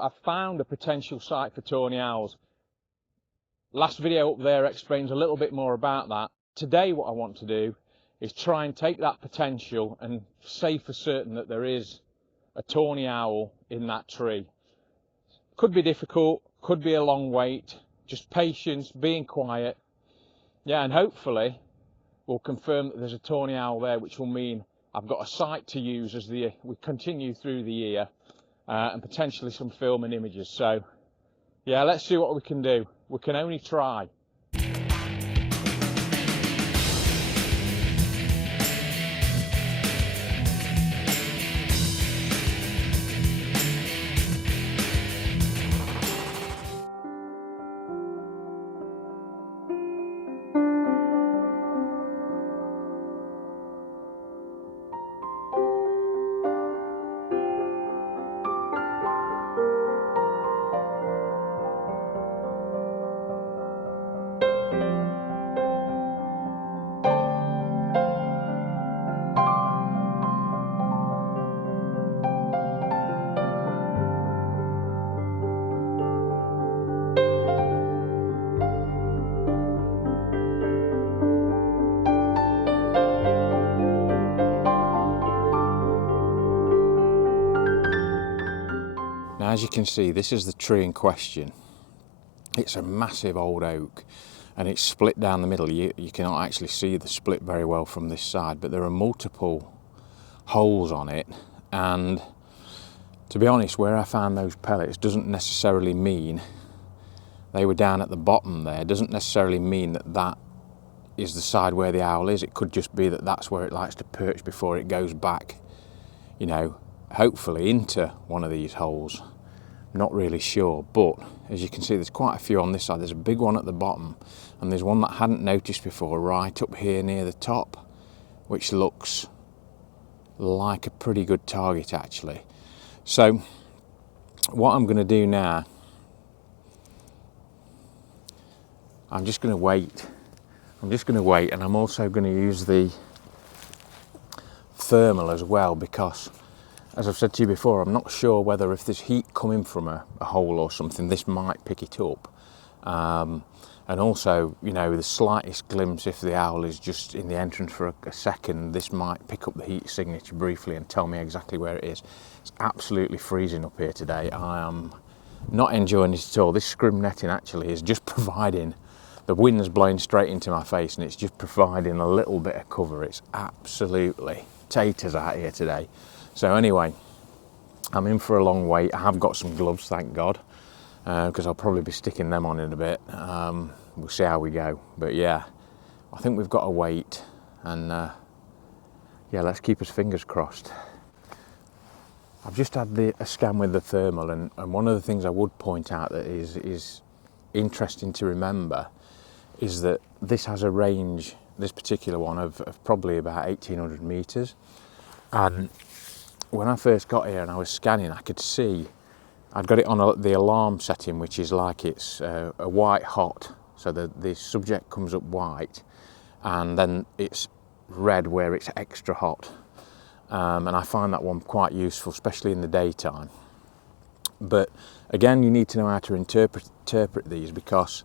I've found a potential site for tawny owls. Last video up there explains a little bit more about that. Today what I want to do is try and take that potential and say for certain that there is a tawny owl in that tree. Could be difficult, could be a long wait, just patience, being quiet. Yeah, and hopefully we'll confirm that there's a tawny owl there, which will mean I've got a site to use as we continue through the year, and potentially some film and images. So yeah, let's see what we can do. We can only try. Now, as you can see, this is the tree in question. It's a massive old oak and it's split down the middle. You cannot actually see the split very well from this side, but there are multiple holes on it. And to be honest, where I found those pellets doesn't necessarily mean they were down at the bottom there. It doesn't necessarily mean that that is the side where the owl is. It could just be that that's where it likes to perch before it goes back, you know, hopefully into one of these holes. Not really sure, but as you can see, there's quite a few on this side. There's a big one at the bottom, and there's one that I hadn't noticed before right up here near the top, which looks like a pretty good target actually. So what I'm going to do now, I'm just going to wait. And I'm also going to use the thermal as well, because as I've said to you before, I'm not sure whether if there's heat coming from a hole or something, this might pick it up. And also, you know, the slightest glimpse, if the owl is just in the entrance for a second, this might pick up the heat signature briefly and tell me exactly where it is. It's absolutely freezing up here today. I am not enjoying it at all. This scrim netting actually is just providing, the wind's blowing straight into my face and it's just providing a little bit of cover. It's absolutely taters out here today. So anyway, I'm in for a long wait. I have got some gloves, thank God, because I'll probably be sticking them on in a bit. We'll see how we go. But yeah, I think we've got to wait, and yeah, let's keep us fingers crossed. I've just had a scan with the thermal, and one of the things I would point out that is interesting to remember is that this has a range, this particular one, of probably about 1,800 metres. And when I first got here and I was scanning, I could see, I'd got it on the alarm setting, which is like it's a white hot, so the subject comes up white, and then it's red where it's extra hot. And I find that one quite useful, especially in the daytime. But again, you need to know how to interpret these, because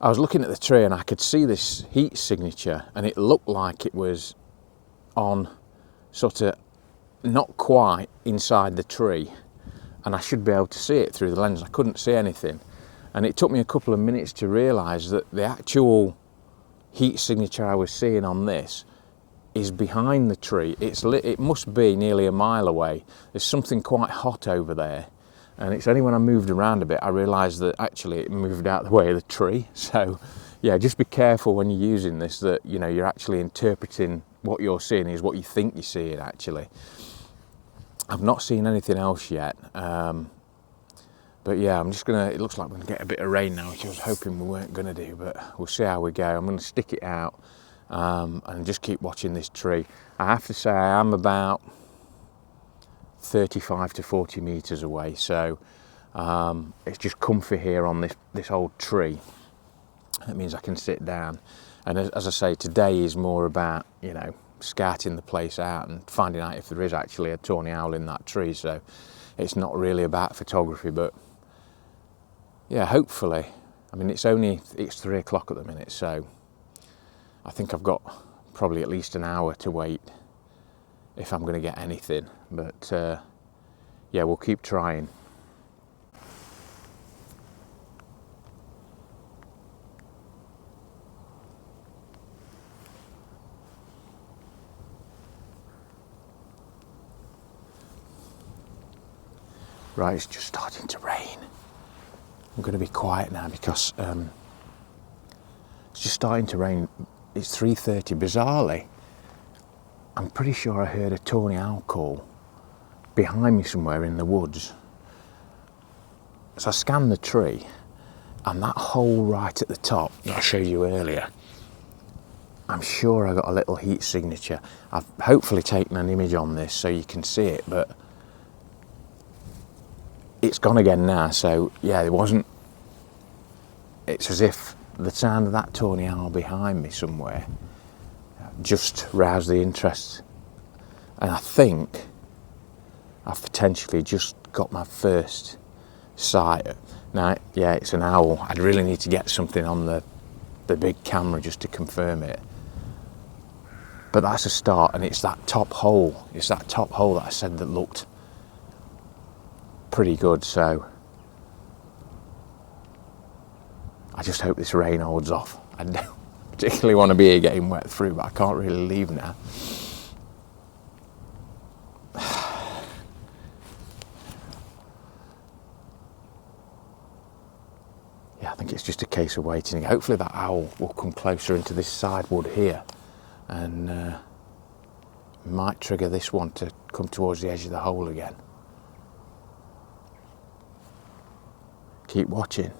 I was looking at the tree and I could see this heat signature, and it looked like it was on sort of not quite inside the tree, and I should be able to see it through the lens. I couldn't see anything, and it took me a couple of minutes to realise that the actual heat signature I was seeing on this is behind the tree. It must be nearly a mile away. There's something quite hot over there, and it's only when I moved around a bit I realised that actually it moved out the way of the tree. So yeah, just be careful when you're using this, that you know you're actually interpreting what you're seeing is what you think you're seeing actually. I've not seen anything else yet, but yeah, I'm just gonna, it looks like we're gonna get a bit of rain now, which I was hoping we weren't gonna do, but we'll see how we go. I'm gonna stick it out and just keep watching this tree. I have to say I am about 35 to 40 metres away, so it's just comfy here on this old tree. That means I can sit down, and as I say, today is more about, you know, scouting the place out and finding out if there is actually a tawny owl in that tree. So it's not really about photography, but yeah, hopefully. I mean, it's 3 o'clock at the minute, so I think I've got probably at least an hour to wait if I'm going to get anything, but yeah, we'll keep trying. Right, it's just starting to rain. I'm going to be quiet now because it's just starting to rain. It's 3:30. Bizarrely, I'm pretty sure I heard a Tawny Owl call behind me somewhere in the woods. So I scanned the tree, and that hole right at the top that I showed you earlier, I'm sure I got a little heat signature. I've hopefully taken an image on this so you can see it, but it's gone again now. So yeah, it's as if the sound of that Tawny Owl behind me somewhere just roused the interest, and I think I've potentially just got my first sight. Now, yeah, it's an owl. I'd really need to get something on the big camera just to confirm it. But that's a start, and it's that top hole. It's that top hole that I said that looked pretty good, so I just hope this rain holds off. I don't particularly want to be here getting wet through, but I can't really leave now. Yeah, I think it's just a case of waiting. Hopefully that owl will come closer into this side wood here, and might trigger this one to come towards the edge of the hole again. Keep watching.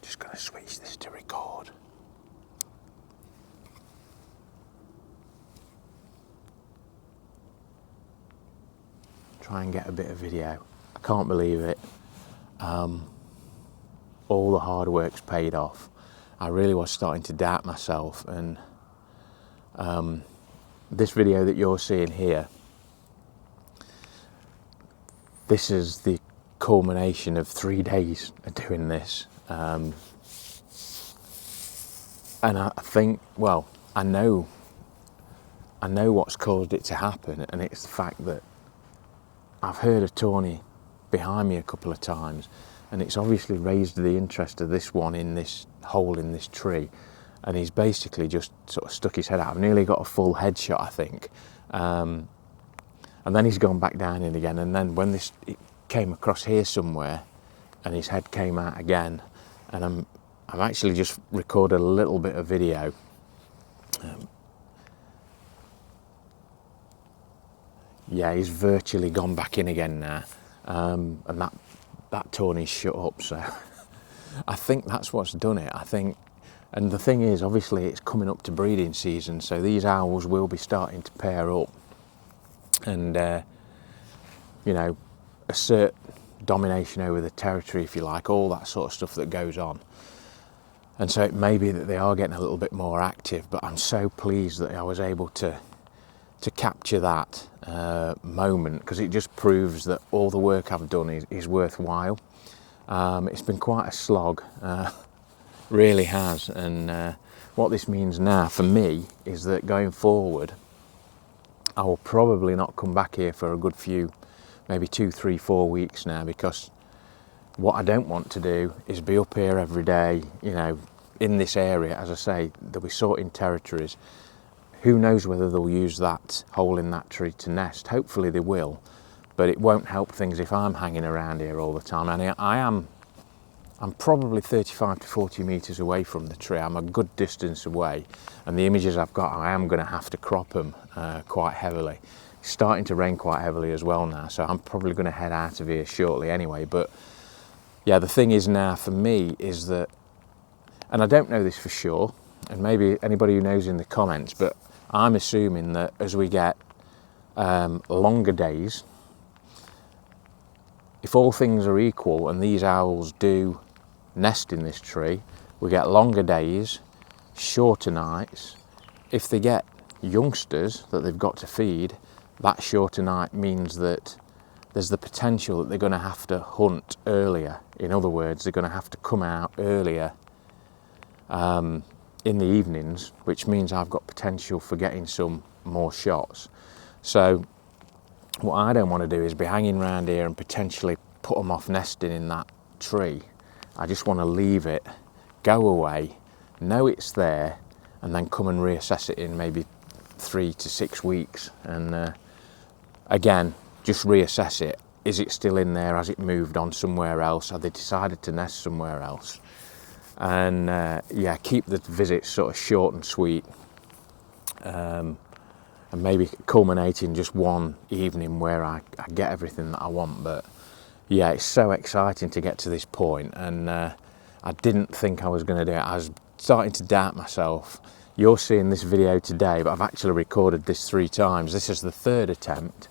Just going to switch this to record. Try and get a bit of video. I can't believe it. All the hard work's paid off. I really was starting to doubt myself, and this video that you're seeing here, this is the culmination of 3 days of doing this. And I think, well, I know what's caused it to happen, and it's the fact that I've heard a tawny behind me a couple of times, and it's obviously raised the interest of this one in this hole in this tree, and he's basically just sort of stuck his head out. I've nearly got a full headshot, I think. And then he's gone back down in again, and then when it came across here somewhere, and his head came out again, and I've actually just recorded a little bit of video. Yeah, he's virtually gone back in again now, and that tawny's shut up. So I think that's what's done it. I think, and the thing is, obviously, it's coming up to breeding season, so these owls will be starting to pair up and you know, assert domination over the territory, if you like, all that sort of stuff that goes on. And so it may be that they are getting a little bit more active, but I'm so pleased that I was able to capture that moment, because it just proves that all the work I've done is worthwhile. It's been quite a slog, really has, and what this means now for me is that going forward I will probably not come back here for a good few, maybe 2, 3, 4 weeks now, because what I don't want to do is be up here every day, you know, in this area. As I say, they'll be sorting territories. Who knows whether they'll use that hole in that tree to nest. Hopefully they will, but it won't help things if I'm hanging around here all the time. And I'm probably 35 to 40 metres away from the tree. I'm a good distance away, and the images I've got, I am going to have to crop them quite heavily. It's starting to rain quite heavily as well now, so I'm probably going to head out of here shortly anyway. But yeah, the thing is now for me is that, and I don't know this for sure, and maybe anybody who knows in the comments, but I'm assuming that as we get longer days, if all things are equal and these owls do nest in this tree, we get longer days, shorter nights. If they get youngsters that they've got to feed, that shorter night means that there's the potential that they're going to have to hunt earlier. In other words, they're going to have to come out earlier in the evenings, which means I've got potential for getting some more shots. So what I don't want to do is be hanging around here and potentially put them off nesting in that tree. I just want to leave it, go away, know it's there, and then come and reassess it in maybe 3 to 6 weeks. And again, just reassess it. Is it still in there? Has it moved on somewhere else? Have they decided to nest somewhere else? And yeah, keep the visits sort of short and sweet, and maybe culminate in just one evening where I get everything that I want. But yeah, it's so exciting to get to this point, and I didn't think I was going to do it. I was starting to doubt myself. You're seeing this video today, but I've actually recorded this 3 times. This is the 3rd attempt.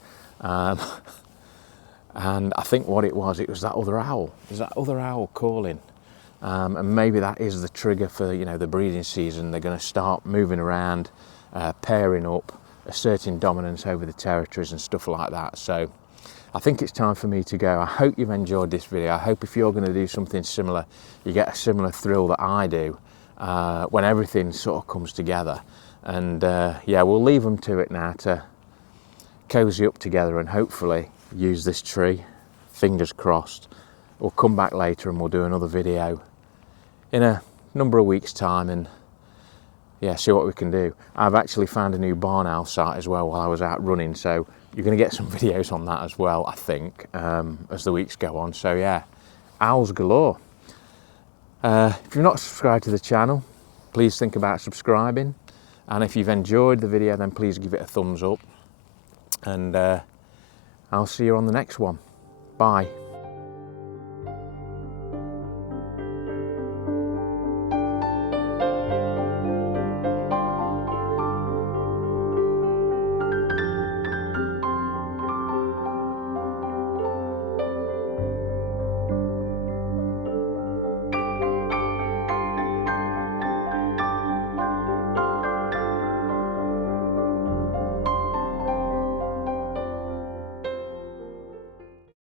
And I think what it was that other owl. It was that other owl calling. And maybe that is the trigger for, you know, the breeding season. They're going to start moving around, pairing up, asserting dominance over the territories and stuff like that. So I think it's time for me to go. I hope you've enjoyed this video. I hope if you're going to do something similar, you get a similar thrill that I do when everything sort of comes together. And yeah, we'll leave them to it now to cozy up together and hopefully use this tree. Fingers crossed. We'll come back later and we'll do another video in a number of weeks' time and yeah, see what we can do. I've actually found a new barn owl site as well while I was out running, so you're going to get some videos on that as well, I think, as the weeks go on. So yeah, owls galore. If you're not subscribed to the channel, please think about subscribing, and if you've enjoyed the video, then please give it a thumbs up, and I'll see you on the next one. Bye.